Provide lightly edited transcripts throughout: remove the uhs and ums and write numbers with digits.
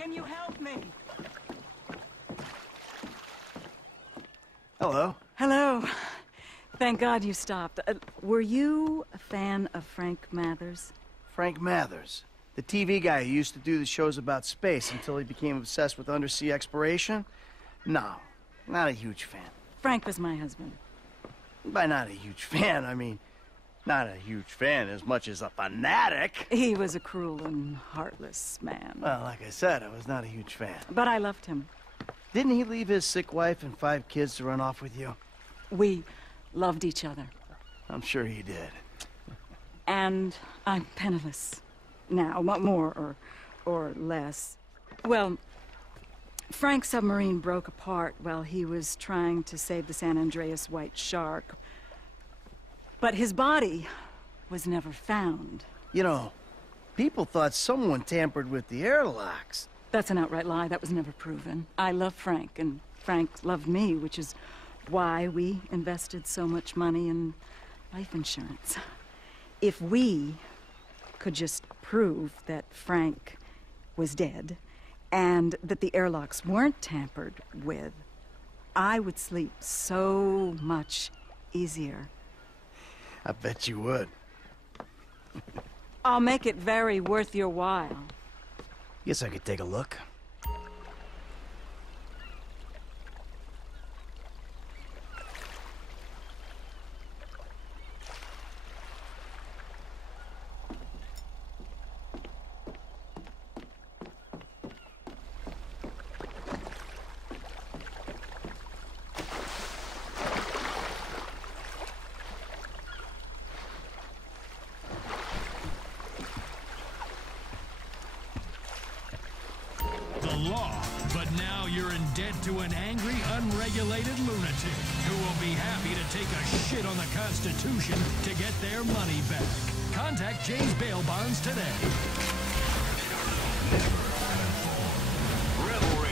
Can you help me? Hello. Hello. Thank God you stopped. Were you a fan of Frank Mathers? Frank Mathers. The TV guy who used to do the shows about space until he became obsessed with undersea exploration? No, not a huge fan. Frank was my husband. By not a huge fan, I mean, not a huge fan as much as a fanatic. He was a cruel and heartless man. Well, like I said, I was not a huge fan. But I loved him. Didn't he leave his sick wife and 5 kids to run off with you? We loved each other. I'm sure he did. And I'm penniless. Now, more or less. Well, Frank's submarine broke apart while he was trying to save the San Andreas white shark. But his body was never found. You know, people thought someone tampered with the airlocks. That's an outright lie. That was never proven. I love Frank, and Frank loved me, which is why we invested so much money in life insurance. If we could just prove that Frank was dead and that the airlocks weren't tampered with, I would sleep so much easier. I bet you would. I'll make it very worth your while. Guess I could take a look. Law, but now you're in debt to an angry, unregulated lunatic who will be happy to take a shit on the Constitution to get their money back. Contact Jay's bail bonds today. Rebel Radio.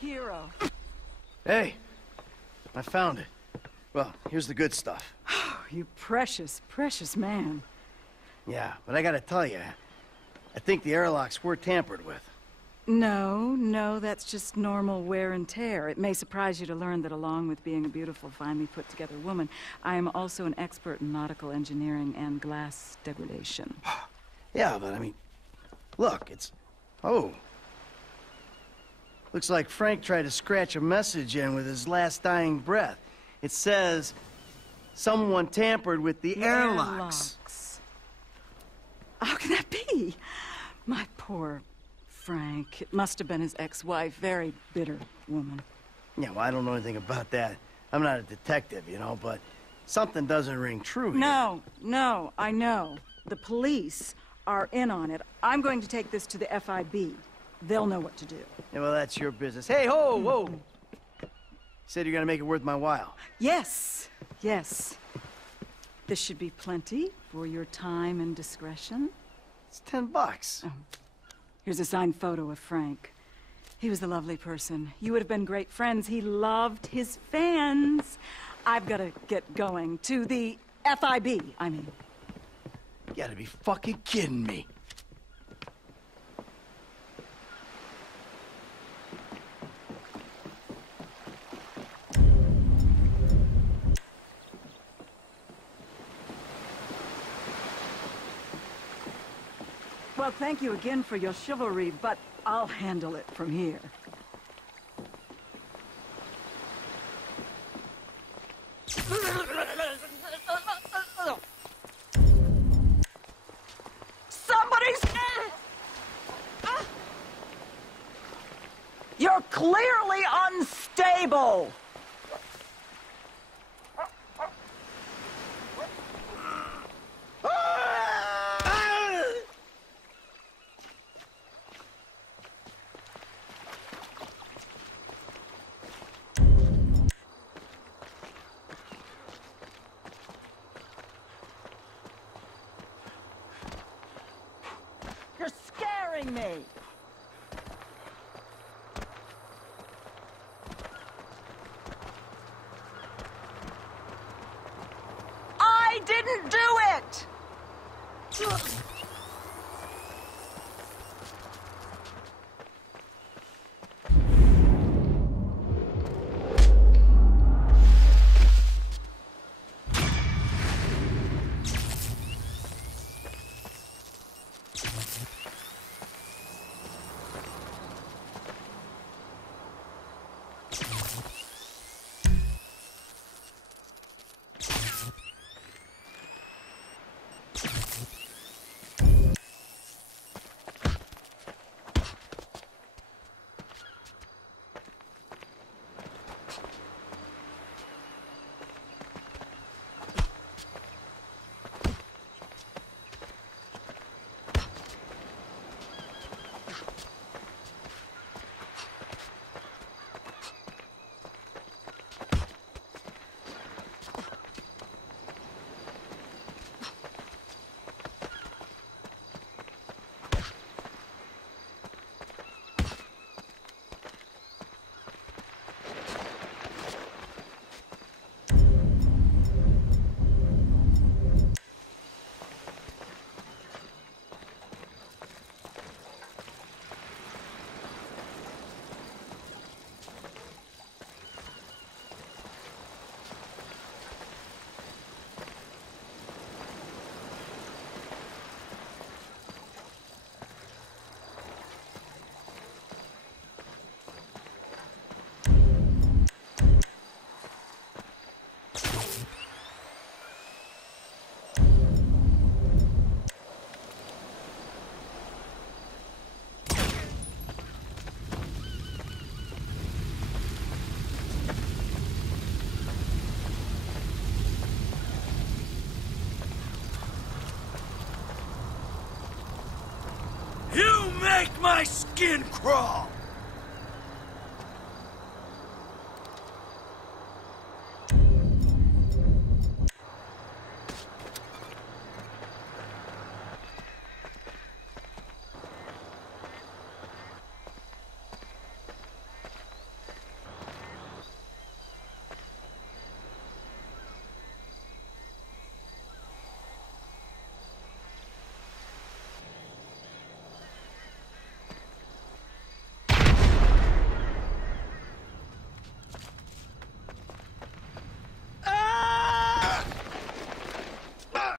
hero. Hey, I found it. Well, here's the good stuff. Oh, you precious, precious man. Yeah, but I gotta tell you, I think the airlocks were tampered with. No, that's just normal wear and tear. It may surprise you to learn that along with being a beautiful, finely put-together woman, I am also an expert in nautical engineering and glass degradation. Yeah, but I mean, look, it's... Oh. Looks like Frank tried to scratch a message in with his last dying breath. It says, someone tampered with the airlocks. How can that be? My poor Frank. It must have been his ex-wife. Very bitter woman. Yeah, well, I don't know anything about that. I'm not a detective, you know, but something doesn't ring true here. No, I know. The police are in on it. I'm going to take this to the FIB. They'll know what to do. Yeah, well, that's your business. Hey, whoa! Said you're gonna make it worth my while. Yes. This should be plenty for your time and discretion. It's $10. Oh. Here's a signed photo of Frank. He was a lovely person. You would have been great friends. He loved his fans. I've got to get going to the FIB, I mean. You gotta be fucking kidding me. Well, thank you again for your chivalry, but I'll handle it from here. Somebody's... You're clearly unstable! You're scaring me! I didn't do it! You make my skin crawl!